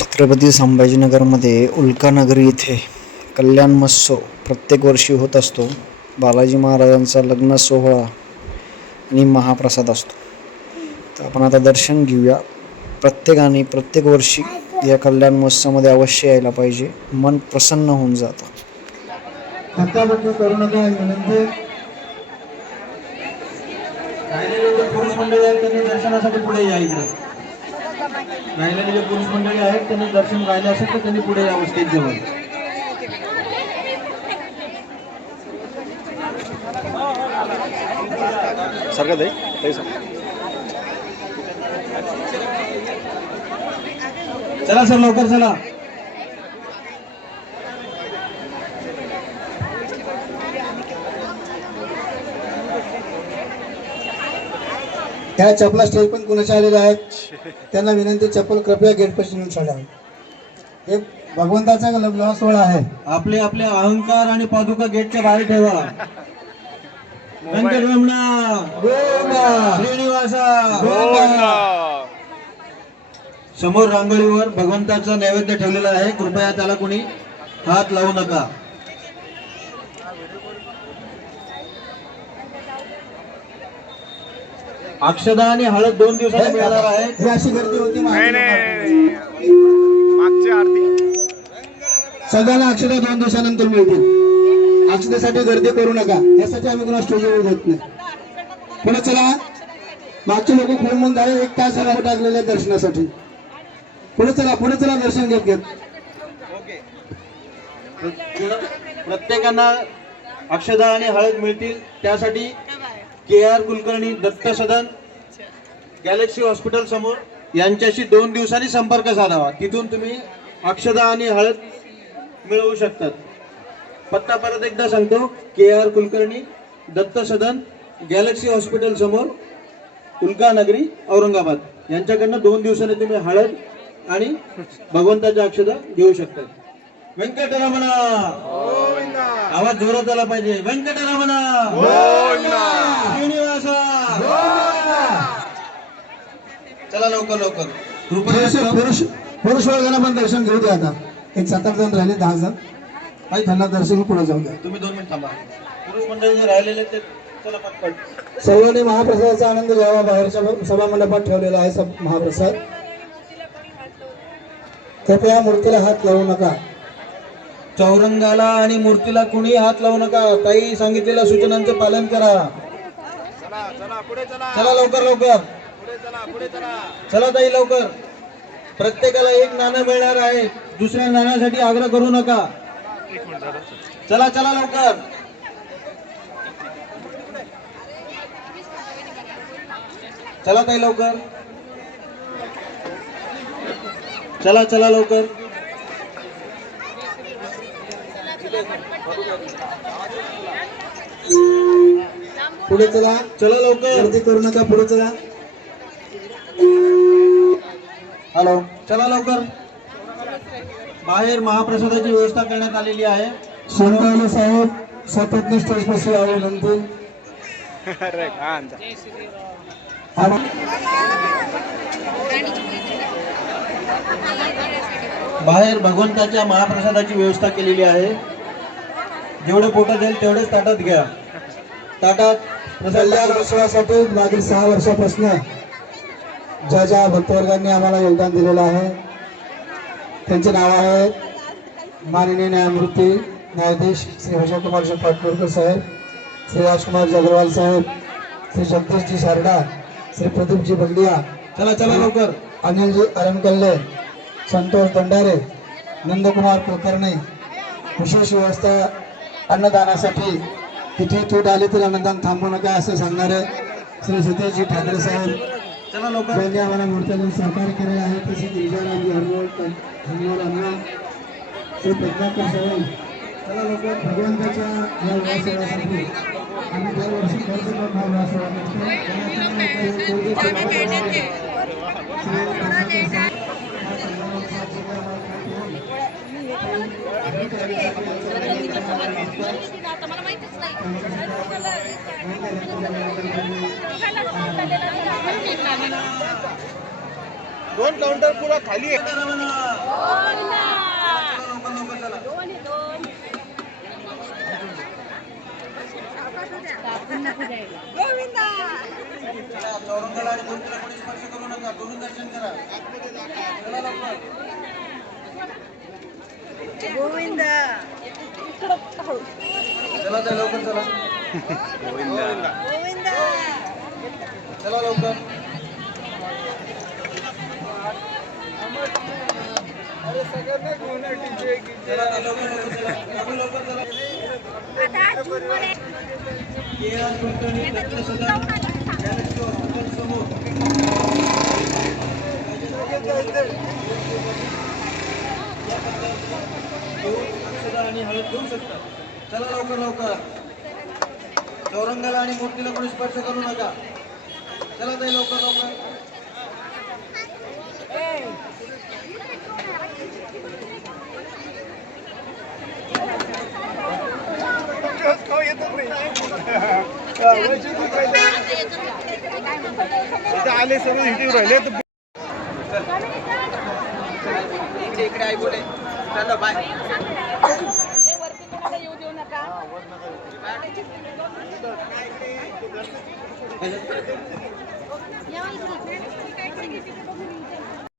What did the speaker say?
छत्रपती संभाजीनगरमध्ये उल्कानगरी येथे कल्याण महोत्सव प्रत्येक वर्षी होत असतो. बालाजी महाराजांचा लग्न सोहळा आणि महाप्रसाद असतो. तर आपण आता दर्शन घेऊया. प्रत्येकाने प्रत्येक वर्षी या कल्याण महोत्सवामध्ये अवश्य यायला पाहिजे. मन प्रसन्न होऊन जातं. करू नका दर्शनासाठी पुढे या राहिलेले जे पुरुष मंडळी आहेत त्यांनी दर्शन राहिले असेल तर त्यांनी पुढे यावं स्टेज जवळ चला सर लवकर चला. ह्या चपला स्टेज पण कुणाच्या आलेल्या आहेत? त्यांना विनंती चप्पल कृपया गेट पाशी नेऊन सोडावे हे भगवंताचा लग्न सोहळा आहे. आपले आपले अहंकार आणि पादुका गेटच्या बाहेर ठेवा. श्रीनिवासा. समोर रांगोळीवर भगवंताचा नैवेद्य ठेवलेला आहे. कृपया त्याला कोणी हात लावू नका. अक्षदा आणि हळद दोन दिवसांनी मिळणार आहे. ही अशी गर्दी होती मागच्या आरती. सगळ्यांना अक्षदा दोन दिवसानंतर मिळतील. अक्षतेसाठी गर्दी करू नका. यासाठी आम्ही कोणा स्टोरीवर घेत नाही. पुढे चला. मागचे लोक खोलमून झाले. एक तास रांगो टाकलेले आहेत दर्शनासाठी. पुढे चला पुढे चला दर्शन घेत घेत. प्रत्येकांना अक्षदा आणि हळद मिळतील. त्यासाठी K R Kulkarni Datta Sadan Galaxy hospital समोर यांच्याशी दोन दिवसांनी संपर्क साधावा. तिथून तुम्ही अक्षदा आणि हळद मिळवू शकतात. पत्ता परत एकदा सांगतो. K R Kulkarni Datta Sadan Galaxy hospital समोर उल्का नगरी औरंगाबाद. यांच्याकडनं दोन दिवसांनी तुम्ही हळद आणि भगवंताच्या अक्षदा घेऊ शकतात. व्यंकटरमणा! आवाज जोरात आला पाहिजे. व्यंकटरमणा! चला लवकर लवकर. पुरुष पुरुष वर्गाला पण दर्शन घेऊ द्या आता. एक सात आठ जण राहिले दहा जण. काही त्यांना दर्शन पुढे जाऊ द्या. तुम्ही दोन मिनिट थांबा. पुरुष मंडळी जे राहिलेले ते चला पटपट सर्वांनी महाप्रसादाचा आनंद घ्यावा. बाहेरच्या सभा मंडपात ठेवलेला आहे सब महाप्रसाद. कृपया मूर्तीला हात लावू नका. चौरंगाला आणि मूर्तीला कुणी हात लावू नका. काही सांगितलेल्या सूचनांचे पालन करा. चला चला पुढे चला. चला लवकर लवकर. चला ताई लवकर. प्रत्येकाला एक नाणं मिळणार आहे. दुसऱ्या नाण्यासाठी आग्रह करू नका. चला चला लवकर. चला ताई लवकर. चला चला लवकर. पुढे चला. चला लवकर. गर्दी करू नका पुढे चला. हॅलो. चला लवकर. बाहेर महाप्रसादाची व्यवस्था करण्यात आलेली आहे. सोनगावले साहेब सतत स्टेज पाशी यावे विनंती अरे घाण जा. बाहेर भगवंताच्या महाप्रसादाची व्यवस्था केलेली आहे. जेवढे पोट जाईल तेवढेच ताटात घ्या. ताटात कल्याण उत्सवासाठी मागील सहा वर्षापासून ज्या ज्या भक्तवर्गांनी आम्हाला योगदान दिलेलं आहे त्यांचे नाव आहेत माननीय न्यायमूर्ती न्यायाधीश श्री अशोकुमार पाटणूरकर साहेब श्री राजकुमार जगरवाल साहेब श्री जगदीशजी शारडा श्री प्रदीपजी बंडिया चला चला लवकर. अनिलजी अरणकल्ले संतोष भंडारे नंदकुमार कुलकर्णी विशेष व्यवस्था अन्नदानासाठी तिथे तूट आली तर अन्नदान थांबू नका असं सांगणारे श्री सतेशजी ठाकरे साहेब. ज्यांनी आम्हाला मूर्त्यांनी सहकार्य केलेले आहे. तसे अण्णा श्री पद्माकर साहेब. भगवंताच्या या वासोळ्यासाठी आम्ही दरवर्षी खर्च करून हा वासोळा करतो. त्याला चला लवकर श्री पद्माकर साहेब मला माहितीच नाही दोन काउंटर पुरा खाली आहे. चौरंगाला आणि मूर्तीला कोणी स्पर्श करू नका. दोन्ही दर्शन करा. चला लवकर चला. लवकर चला चला लवकर. चला ताई, लवकर लवकर चला. लवकर लवकर चला. घेऊन आणि हळद घेऊ शकतात चला लवकर लवकर. चौरंगाला आणि मूर्तीला कोणी स्पर्श करू नका. चला ताई लवकर लवकर. आले सर्व हिटिंग राहिले इकडे आई बोले. चला बाय. या